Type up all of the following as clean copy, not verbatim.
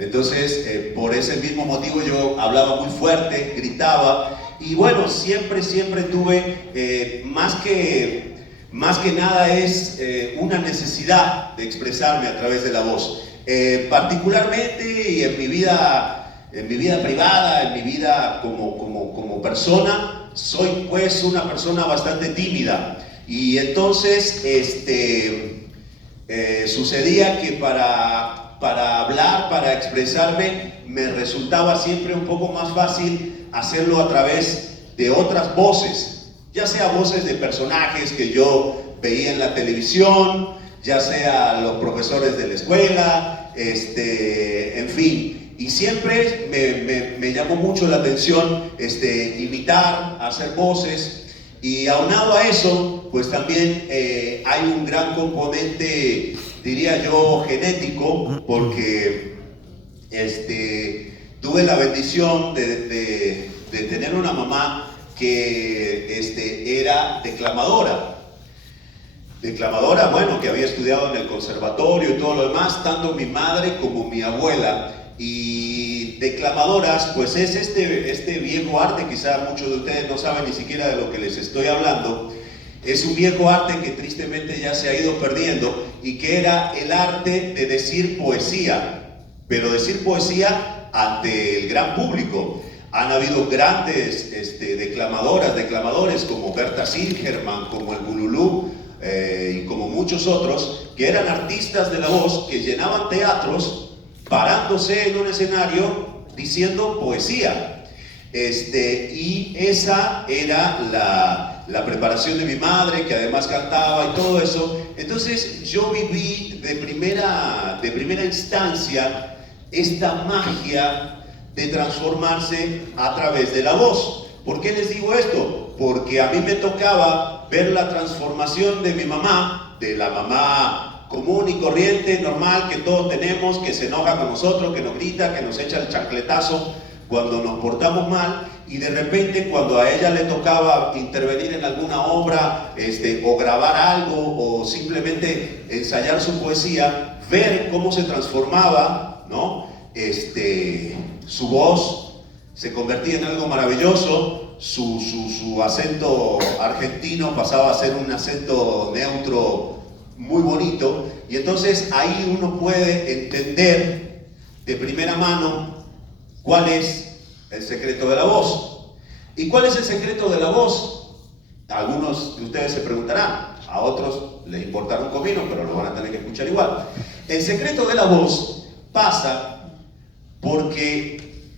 Entonces, por ese mismo motivo yo hablaba muy fuerte, gritaba, y bueno, siempre tuve, más que nada es una necesidad de expresarme a través de la voz. Particularmente y en mi vida privada, en mi vida como persona, soy pues una persona bastante tímida. Y entonces sucedía que para hablar, para expresarme, me resultaba siempre un poco más fácil hacerlo a través de otras voces, ya sea voces de personajes que yo veía en la televisión, ya sea los profesores de la escuela, en fin. Y siempre me llamó mucho la atención imitar, hacer voces. Y aunado a eso, pues también hay un gran componente, diría yo, genético, porque tuve la bendición de tener una mamá que era declamadora. Declamadora, bueno, que había estudiado en el conservatorio y todo lo demás, tanto mi madre como mi abuela. Y declamadoras, pues es este viejo arte, quizá muchos de ustedes no saben ni siquiera de lo que les estoy hablando. Es un viejo arte que tristemente ya se ha ido perdiendo y que era el arte de decir poesía, pero decir poesía ante el gran público. Han habido grandes declamadoras, declamadores como Berta Silgerman, como el Bululú, y como muchos otros, que eran artistas de la voz, que llenaban teatros parándose en un escenario diciendo poesía. Y esa era la preparación de mi madre, que además cantaba y todo eso. Entonces yo viví de primera instancia esta magia de transformarse a través de la voz. ¿Por qué les digo esto? Porque a mí me tocaba ver la transformación de mi mamá, de la mamá común y corriente, normal, que todos tenemos, que se enoja con nosotros, que nos grita, que nos echa el chancletazo cuando nos portamos mal, y de repente cuando a ella le tocaba intervenir en alguna obra, o grabar algo, o simplemente ensayar su poesía, ver cómo se transformaba, ¿no? Su voz se convertía en algo maravilloso, su acento argentino pasaba a ser un acento neutro muy bonito, y entonces ahí uno puede entender de primera mano cuál es el secreto de la voz. ¿Y cuál es el secreto de la voz? Algunos de ustedes se preguntarán, a otros les importará un comino, pero lo van a tener que escuchar igual. El secreto de la voz pasa porque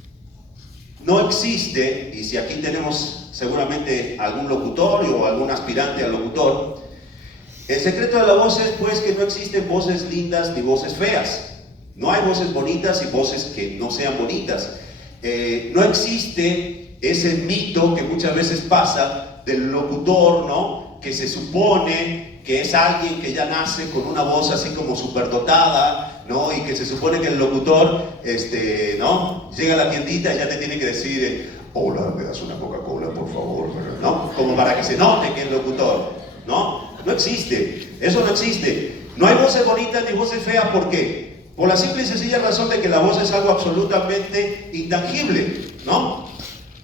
no existe, y si aquí tenemos seguramente algún locutor o algún aspirante al locutor, el secreto de la voz es pues que no existen voces lindas ni voces feas. No hay voces bonitas y voces que no sean bonitas. No existe ese mito que muchas veces pasa del locutor, ¿no? Que se supone que es alguien que ya nace con una voz así como superdotada, ¿no? Y que se supone que el locutor, ¿no? Llega a la tiendita y ya te tiene que decir, hola, ¿me das una Coca-Cola, por favor? ¿No? Como para que se note que es locutor, ¿no? No existe, eso no existe. No hay voces bonitas ni voces feas, ¿por qué? Por la simple y sencilla razón de que la voz es algo absolutamente intangible, ¿no?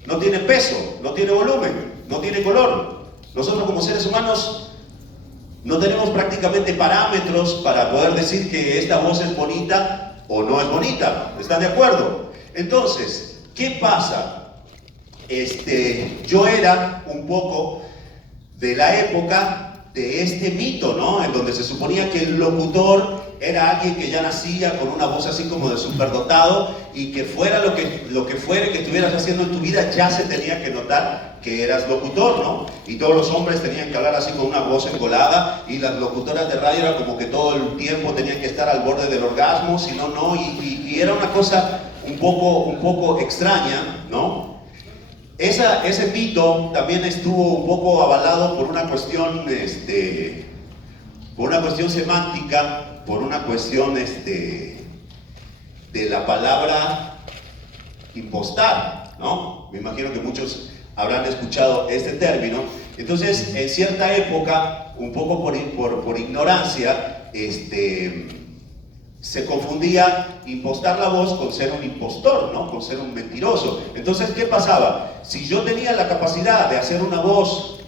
No tiene peso, no tiene volumen, no tiene color. Nosotros como seres humanos no tenemos prácticamente parámetros para poder decir que esta voz es bonita o no es bonita. ¿Están de acuerdo? Entonces, ¿qué pasa? Yo era un poco de la época de este mito, ¿no? En donde se suponía que el locutor era alguien que ya nacía con una voz así como de superdotado, y que fuera lo que fuera que estuvieras haciendo en tu vida, ya se tenía que notar que eras locutor, ¿no? Y todos los hombres tenían que hablar así con una voz engolada, y las locutoras de radio era como que todo el tiempo tenían que estar al borde del orgasmo, si no, no, y era una cosa un poco extraña, ¿no? Ese mito también estuvo un poco avalado por una cuestión, por una cuestión semántica, por una cuestión de la palabra impostar, ¿no? Me imagino que muchos habrán escuchado este término. Entonces, en cierta época, un poco por ignorancia, se confundía impostar la voz con ser un impostor, ¿no? Con ser un mentiroso. Entonces, ¿qué pasaba? Si yo tenía la capacidad de hacer una voz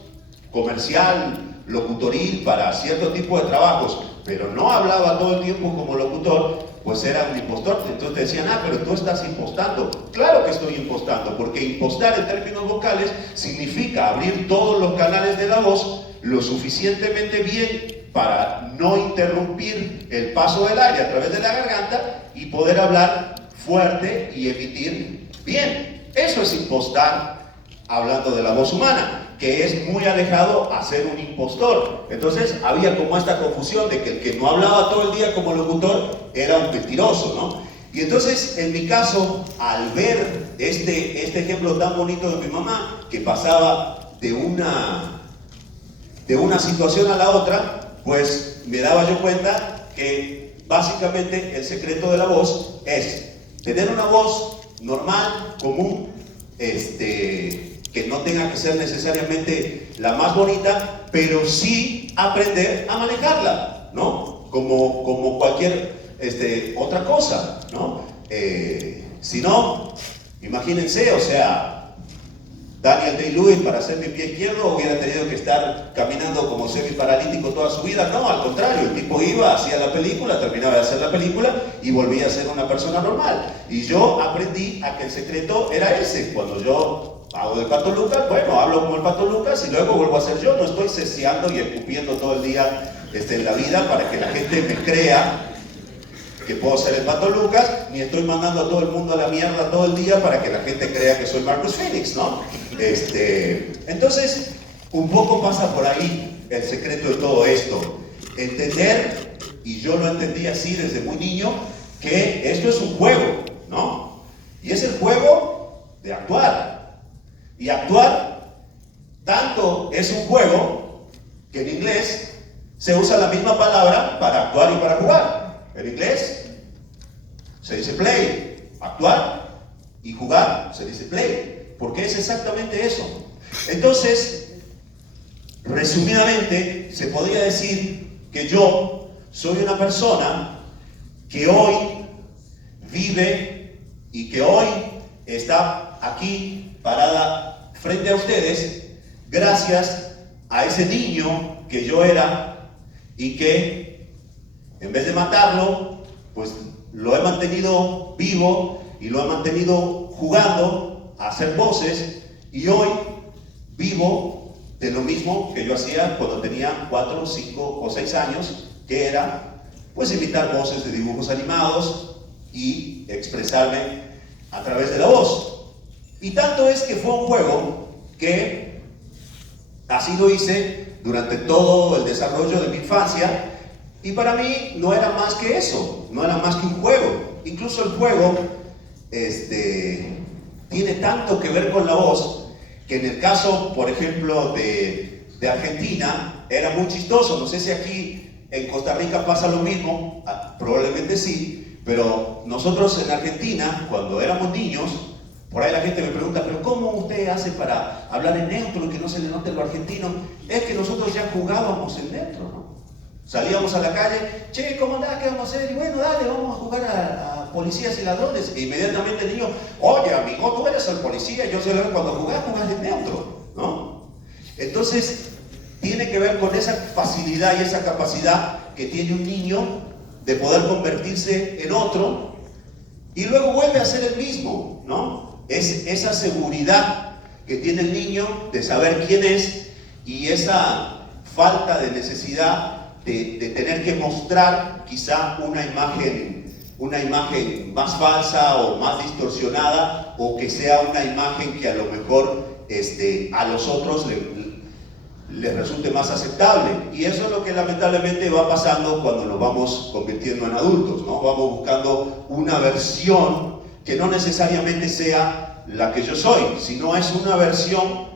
comercial, locutoril para cierto tipo de trabajos, pero no hablaba todo el tiempo como locutor, pues era un impostor. Entonces te decían, pero tú estás impostando. Claro que estoy impostando, porque impostar en términos vocales significa abrir todos los canales de la voz lo suficientemente bien para no interrumpir el paso del aire a través de la garganta y poder hablar fuerte y emitir bien. Eso es impostar, hablando de la voz humana, que es muy alejado a ser un impostor. Entonces había como esta confusión de que el que no hablaba todo el día como locutor era un mentiroso, ¿no? Y entonces, en mi caso, al ver este ejemplo tan bonito de mi mamá, que pasaba de una situación a la otra, pues me daba yo cuenta que básicamente el secreto de la voz es tener una voz normal, común, que no tenga que ser necesariamente la más bonita, pero sí aprender a manejarla, ¿no? Como cualquier otra cosa, ¿no? Si no, imagínense, o sea, Daniel Day-Lewis, para ser mi pie izquierdo, hubiera tenido que estar caminando como semi-paralítico toda su vida. No, al contrario, el tipo iba, hacía la película, terminaba de hacer la película y volvía a ser una persona normal. Y yo aprendí a que el secreto era ese. Cuando yo hago del Pato Lucas, bueno, hablo como el Pato Lucas y luego vuelvo a ser yo. No estoy ceseando y escupiendo todo el día en la vida para que la gente me crea que puedo ser el Pato Lucas, ni estoy mandando a todo el mundo a la mierda todo el día para que la gente crea que soy Marcus Phoenix, ¿no? Entonces, un poco pasa por ahí el secreto de todo esto. Entender, y yo lo entendí así desde muy niño, que esto es un juego, ¿no? Y es el juego de actuar. Y actuar, tanto es un juego, que en inglés se usa la misma palabra para actuar y para jugar. En inglés se dice play, actuar, y jugar se dice play, porque es exactamente eso. Entonces, resumidamente, se podría decir que yo soy una persona que hoy vive y que hoy está aquí parada frente a ustedes gracias a ese niño que yo era y que en vez de matarlo, pues lo he mantenido vivo y lo he mantenido jugando a hacer voces, y hoy vivo de lo mismo que yo hacía cuando tenía 4, 5 o 6 años, que era pues imitar voces de dibujos animados y expresarme a través de la voz. Y tanto es que fue un juego que así lo hice durante todo el desarrollo de mi infancia. Y para mí no era más que eso, no era más que un juego. Incluso el juego tiene tanto que ver con la voz, que en el caso, por ejemplo, de Argentina, era muy chistoso. No sé si aquí en Costa Rica pasa lo mismo, probablemente sí, pero nosotros en Argentina, cuando éramos niños, por ahí la gente me pregunta, pero ¿cómo usted hace para hablar en neutro y que no se le note lo argentino? Es que nosotros ya jugábamos en neutro, ¿no? Salíamos a la calle, che, ¿cómo andás? ¿Qué vamos a hacer? Y bueno, dale, vamos a jugar a policías y ladrones. E inmediatamente el niño, oye, amigo, tú eres el policía, yo sé que cuando jugás en neutro, ¿no? Entonces, tiene que ver con esa facilidad y esa capacidad que tiene un niño de poder convertirse en otro y luego vuelve a ser el mismo, ¿no? Es esa seguridad que tiene el niño de saber quién es, y esa falta de necesidad de tener que mostrar quizá una imagen más falsa o más distorsionada, o que sea una imagen que a lo mejor a los otros les resulte más aceptable. Y eso es lo que lamentablemente va pasando cuando nos vamos convirtiendo en adultos, ¿no? Vamos buscando una versión que no necesariamente sea la que yo soy, sino es una versión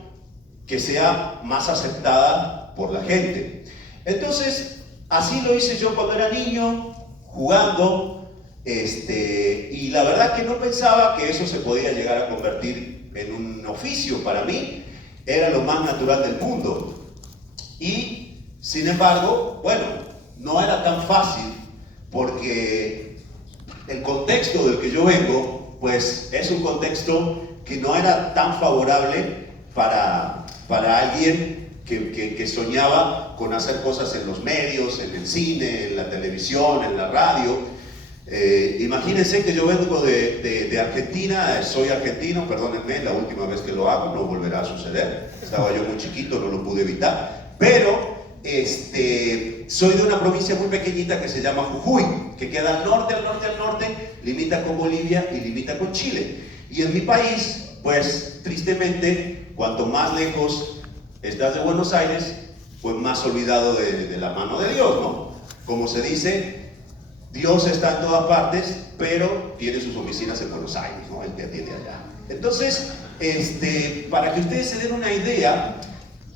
que sea más aceptada por la gente. Entonces, así lo hice yo cuando era niño, jugando, y la verdad que no pensaba que eso se podía llegar a convertir en un oficio. Para mí era lo más natural del mundo. Y, sin embargo, bueno, no era tan fácil, porque el contexto del que yo vengo, pues es un contexto que no era tan favorable para alguien que soñaba con hacer cosas en los medios, en el cine, en la televisión, en la radio. Imagínense que yo vengo de Argentina, soy argentino, perdónenme, la última vez que lo hago, no volverá a suceder. Estaba yo muy chiquito, no lo pude evitar, pero soy de una provincia muy pequeñita que se llama Jujuy, que queda al norte, limita con Bolivia y limita con Chile. Y en mi país, pues tristemente, cuanto más lejos estás de Buenos Aires, pues más olvidado de la mano de Dios, ¿no? Como se dice, Dios está en todas partes, pero tiene sus oficinas en Buenos Aires, ¿no? Él te atiende allá. Entonces, para que ustedes se den una idea,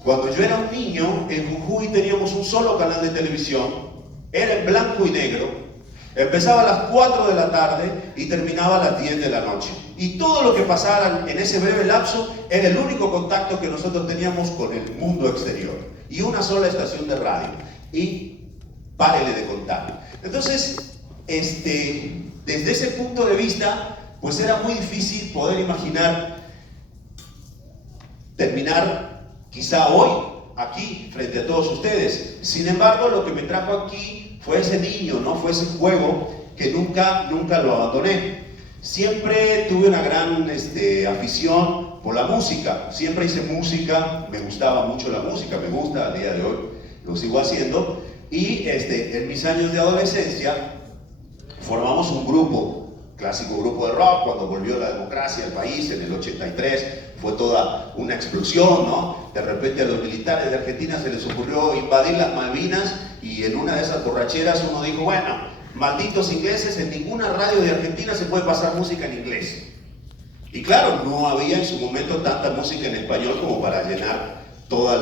cuando yo era un niño, en Jujuy teníamos un solo canal de televisión, era en blanco y negro, empezaba a las 4 de la tarde y terminaba a las 10 de la noche. Y todo lo que pasara en ese breve lapso era el único contacto que nosotros teníamos con el mundo exterior. Y una sola estación de radio. Y párele de contar. Entonces, desde ese punto de vista, pues era muy difícil poder imaginar terminar quizá hoy, aquí, frente a todos ustedes. Sin embargo, lo que me trajo aquí fue ese niño, ¿no? Fue ese juego que nunca lo abandoné. Siempre tuve una gran afición por la música. Siempre hice música, me gustaba mucho la música, me gusta al día de hoy, lo sigo haciendo. Y en mis años de adolescencia formamos un grupo, clásico grupo de rock, cuando volvió la democracia al país en el 83. Fue toda una explosión, ¿no? De repente a los militares de Argentina se les ocurrió invadir las Malvinas y en una de esas borracheras uno dijo, bueno, malditos ingleses, en ninguna radio de Argentina se puede pasar música en inglés. Y claro, no había en su momento tanta música en español como para llenar todos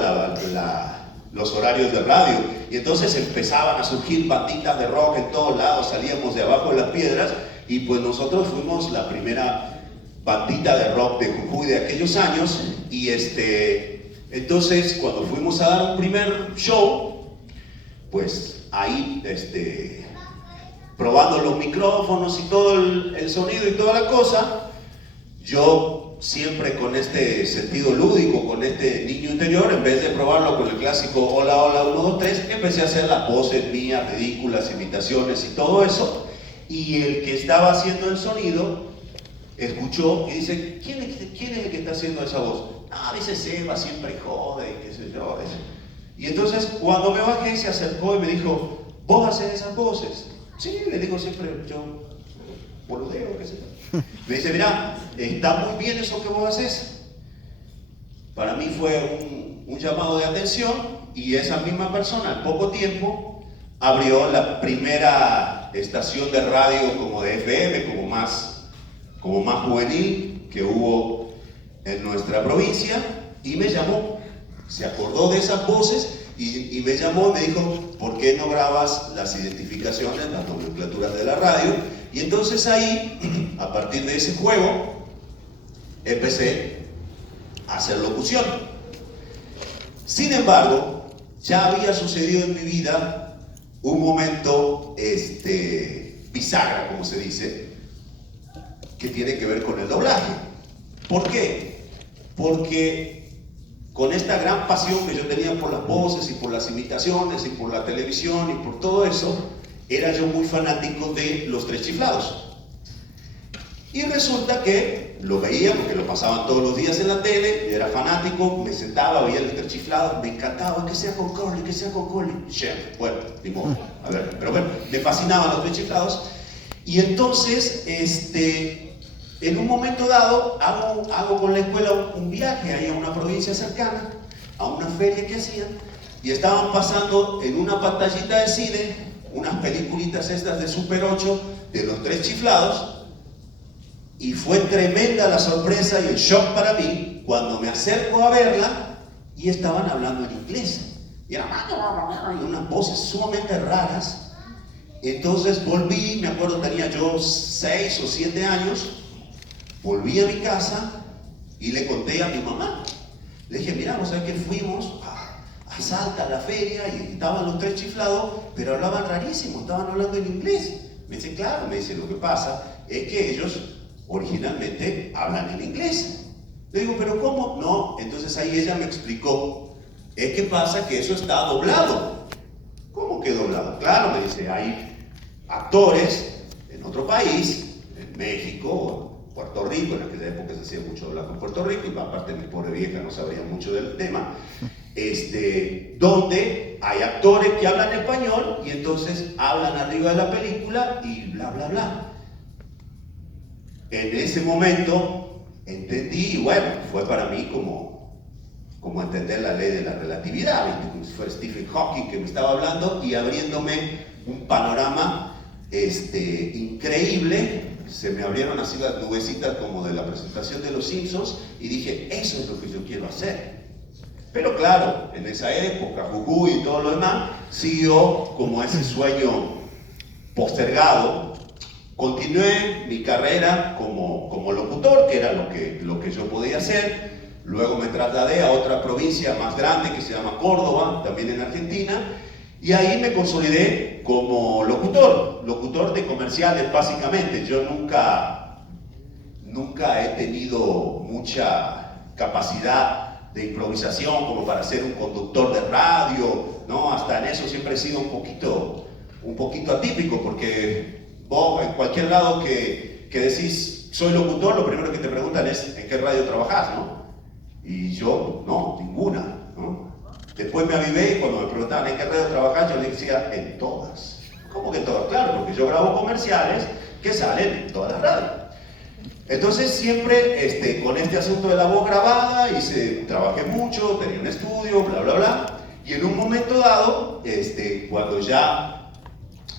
los horarios de radio. Y entonces empezaban a surgir banditas de rock en todos lados, salíamos de abajo de las piedras y pues nosotros fuimos la primera bandita de rock de Jujuy de aquellos años. Y entonces cuando fuimos a dar un primer show, pues ahí probando los micrófonos y todo el sonido y toda la cosa, yo siempre con este sentido lúdico, con este niño interior, en vez de probarlo con el clásico hola, hola, 1, 2, 3, empecé a hacer las voces mías, ridículas, imitaciones y todo eso. Y el que estaba haciendo el sonido escuchó y dice, ¿quién es el que está haciendo esa voz? Ah, dice Seba, siempre jode y qué sé yo. Y entonces cuando me bajé se acercó y me dijo, ¿vos haces esas voces? Sí, le digo siempre, yo boludeo, qué sé yo. Me dice, mirá, está muy bien eso que vos haces. Para mí fue un llamado de atención y esa misma persona al poco tiempo abrió la primera estación de radio como de FM, como más juvenil que hubo en nuestra provincia, y me llamó, se acordó de esas voces y me llamó y me dijo, ¿por qué no grabas las identificaciones, las nomenclaturas de la radio? Y entonces ahí, a partir de ese juego, empecé a hacer locución. Sin embargo, ya había sucedido en mi vida un momento bisagra, como se dice, que tiene que ver con el doblaje. ¿Por qué? Porque con esta gran pasión que yo tenía por las voces y por las imitaciones y por la televisión y por todo eso, era yo muy fanático de Los Tres Chiflados. Y resulta que lo veía porque lo pasaban todos los días en la tele, era fanático, me sentaba, veía Los Tres Chiflados, me encantaba, que sea con Colin, que sea con Colin. Chef, bueno, ni modo, a ver, pero bueno, me fascinaban Los Tres Chiflados. Y entonces, en un momento dado, hago con la escuela un viaje ahí a una provincia cercana, a una feria que hacían, y estaban pasando en una pantallita de cine unas peliculitas estas de Super 8 de Los Tres Chiflados, y fue tremenda la sorpresa y el shock para mí cuando me acerco a verla y estaban hablando en inglés. Y eran unas voces sumamente raras. Entonces volví, me acuerdo tenía yo 6 o 7 años, volví a mi casa y le conté a mi mamá. Le dije, mira, ¿no sabes qué? Fuimos a Salta, a la feria, y estaban Los Tres Chiflados, pero hablaban rarísimo, estaban hablando en inglés. Me dice, claro, me dice, lo que pasa es que ellos originalmente hablan en inglés. Le digo, ¿pero cómo? No, entonces ahí ella me explicó, es que pasa que eso está doblado. ¿Cómo que doblado? Claro, me dice, hay actores en otro país, en México o Puerto Rico, en aquella época se hacía mucho doblaje en Puerto Rico, y aparte mi pobre vieja no sabría mucho del tema, donde hay actores que hablan español y entonces hablan arriba de la película y bla, bla, bla. En ese momento entendí, y bueno, fue para mí como entender la ley de la relatividad, ¿viste? Como si fuera Stephen Hawking que me estaba hablando y abriéndome un panorama increíble. Se me abrieron así las nubecitas como de la presentación de Los Simpsons y dije, eso es lo que yo quiero hacer. Pero claro, en esa época, Jujuy y todo lo demás, siguió como ese sueño postergado. Continué mi carrera como locutor, que era lo que yo podía hacer. Luego me trasladé a otra provincia más grande que se llama Córdoba, también en Argentina, y ahí me consolidé como locutor de comerciales básicamente. Yo nunca he tenido mucha capacidad de improvisación como para ser un conductor de radio, ¿no? Hasta en eso siempre he sido un poquito atípico, porque vos en cualquier lado que decís soy locutor, lo primero que te preguntan es ¿en qué radio trabajás?, ¿no? Y yo, no, ninguna, ¿no? Después me avivé y cuando me preguntaban ¿en qué radio trabajás?, yo les decía en todas. ¿Cómo que en todas? Claro, porque yo grabo comerciales que salen en todas las radios. Entonces siempre con este asunto de la voz grabada trabajé mucho, tenía un estudio, bla, bla, bla. Y en un momento dado, cuando ya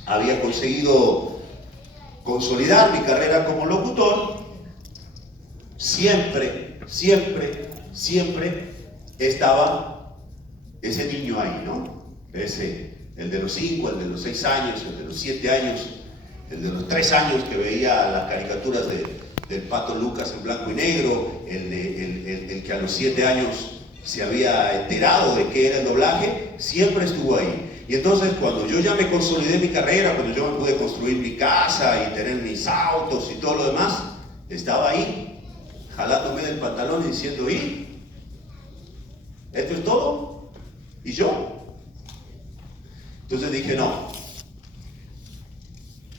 había conseguido consolidar mi carrera como locutor, siempre estaba ese niño ahí, ¿no? El de los 5, el de los 6 años, el de los 7 años, el de los 3 años que veía las caricaturas del Pato Lucas en blanco y negro, el que a los 7 años se había enterado de qué era el doblaje, siempre estuvo ahí. Y entonces cuando yo ya me consolidé mi carrera, cuando yo me pude construir mi casa y tener mis autos y todo lo demás, estaba ahí, jalándome del pantalón y diciendo, ¿y? ¿Esto es todo? ¿Y yo? Entonces dije, no,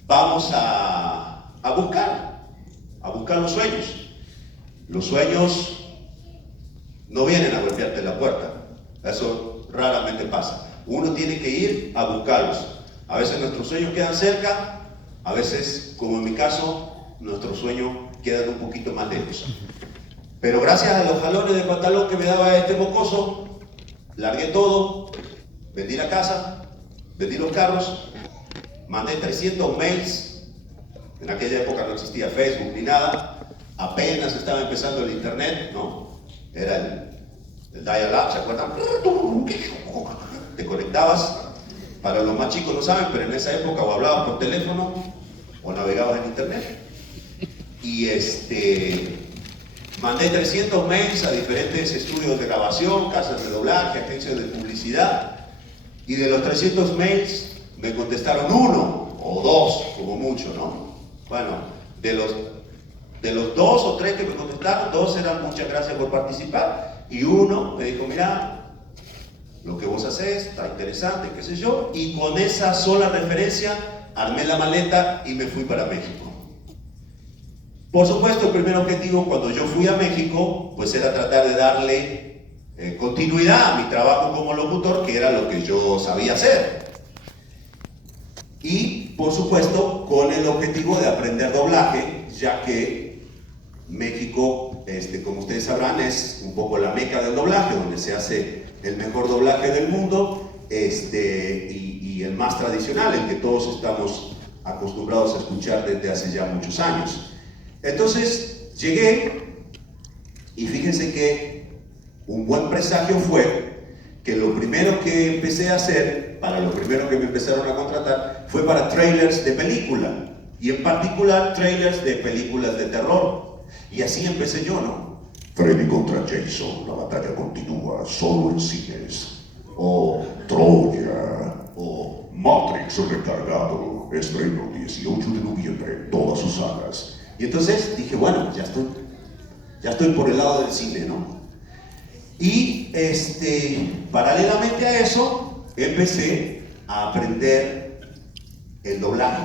vamos a buscar los sueños. Los sueños no vienen a golpearte la puerta, eso raramente pasa. Uno tiene que ir a buscarlos. A veces nuestros sueños quedan cerca, a veces, como en mi caso, nuestros sueños quedan un poquito más lejos. Pero gracias a los jalones de pantalón que me daba este mocoso, largué todo, vendí la casa, vendí los carros, mandé 300 mails. En aquella época no existía Facebook ni nada, apenas estaba empezando el internet, ¿no? Era el dial-up, ¿se acuerdan? Te conectabas, para los más chicos no saben, pero en esa época o hablabas por teléfono o navegabas en internet. Y mandé 300 mails a diferentes estudios de grabación, casas de doblaje, agencias de publicidad, y de los 300 mails me contestaron 1 o 2 como mucho, ¿no? Bueno, de los 2 o 3 que me contestaron, 2 eran muchas gracias por participar, y 1 me dijo, mira, lo que vos hacés está interesante, qué sé yo, y con esa sola referencia armé la maleta y me fui para México. Por supuesto, el primer objetivo cuando yo fui a México, pues era tratar de darle continuidad a mi trabajo como locutor, que era lo que yo sabía hacer. Y, por supuesto, con el objetivo de aprender doblaje, ya que México, como ustedes sabrán, es un poco la meca del doblaje, donde se hace el mejor doblaje del mundo, y el más tradicional, el que todos estamos acostumbrados a escuchar desde hace ya muchos años. Entonces, llegué, y fíjense que un buen presagio fue que lo primero que empecé a hacer, para lo primero que me empezaron a contratar, fue para trailers de película, y en particular trailers de películas de terror. Y así empecé yo, ¿no? Freddy contra Jason, la batalla continúa solo en cines. O Troya, o Matrix recargado, estreno 10 18 de noviembre, todas sus sagas. Y entonces dije, bueno, ya estoy por el lado del cine, ¿no? Y paralelamente a eso, empecé a aprender el doblaje.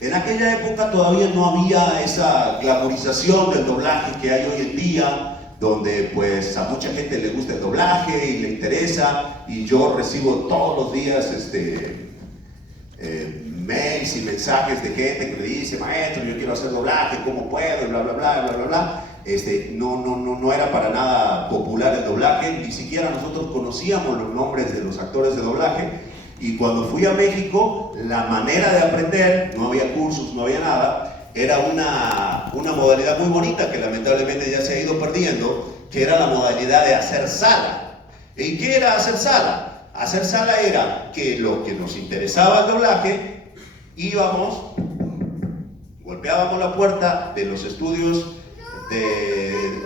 En aquella época todavía no había esa glamorización del doblaje que hay hoy en día, donde pues a mucha gente le gusta el doblaje y le interesa, y yo recibo todos los días mails y mensajes de gente que me dice, maestro, yo quiero hacer doblaje, ¿cómo puedo? Y bla, bla, bla, bla, bla, bla. No era para nada popular el doblaje, ni siquiera nosotros conocíamos los nombres de los actores de doblaje. Y cuando fui a México, la manera de aprender, no había cursos, no había nada, era una modalidad muy bonita que lamentablemente ya se ha ido perdiendo, que era la modalidad de hacer sala. ¿Y qué era hacer sala? Hacer sala era que lo que nos interesaba el doblaje, íbamos, golpeábamos la puerta de los estudios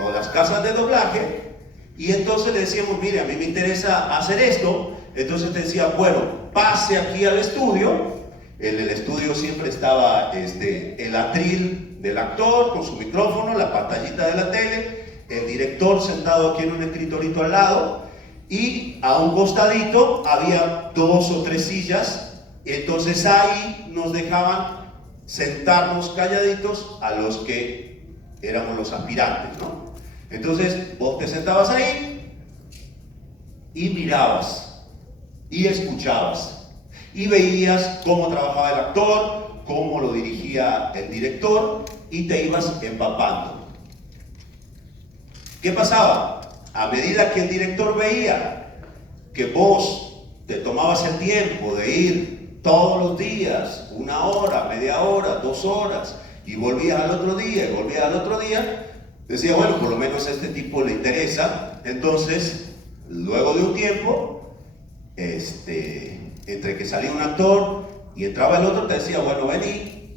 o las casas de doblaje, y entonces le decíamos, mire, a mí me interesa hacer esto. Entonces te decía, bueno, pase aquí al estudio. En el estudio siempre estaba el atril del actor con su micrófono, la pantallita de la tele, el director sentado aquí en un escritorito al lado, y a un costadito había 2 o 3 sillas. Entonces ahí nos dejaban sentarnos calladitos a los que éramos los aspirantes, ¿no? Entonces vos te sentabas ahí y mirabas y escuchabas y veías cómo trabajaba el actor, cómo lo dirigía el director, y te ibas empapando. ¿Qué pasaba? A medida que el director veía que vos te tomabas el tiempo de ir todos los días, 1 hora, media hora, 2 horas, y volvías al otro día, y volvías al otro día, decía, bueno, por lo menos a este tipo le interesa. Entonces, luego de un tiempo, entre que salía un actor y entraba el otro, te decía, bueno, vení,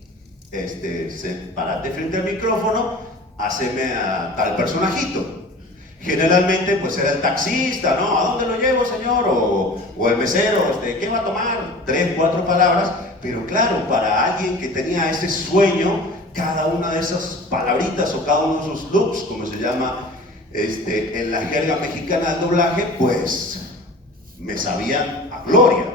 parate frente al micrófono, haceme a tal personajito. Generalmente pues era el taxista, ¿no? ¿A dónde lo llevo, señor? O el mesero, ¿qué va a tomar? 3, 4 palabras. Pero claro, para alguien que tenía ese sueño, cada una de esas palabritas o cada uno de esos looks, como se llama en la jerga mexicana del doblaje, pues me sabían a gloria.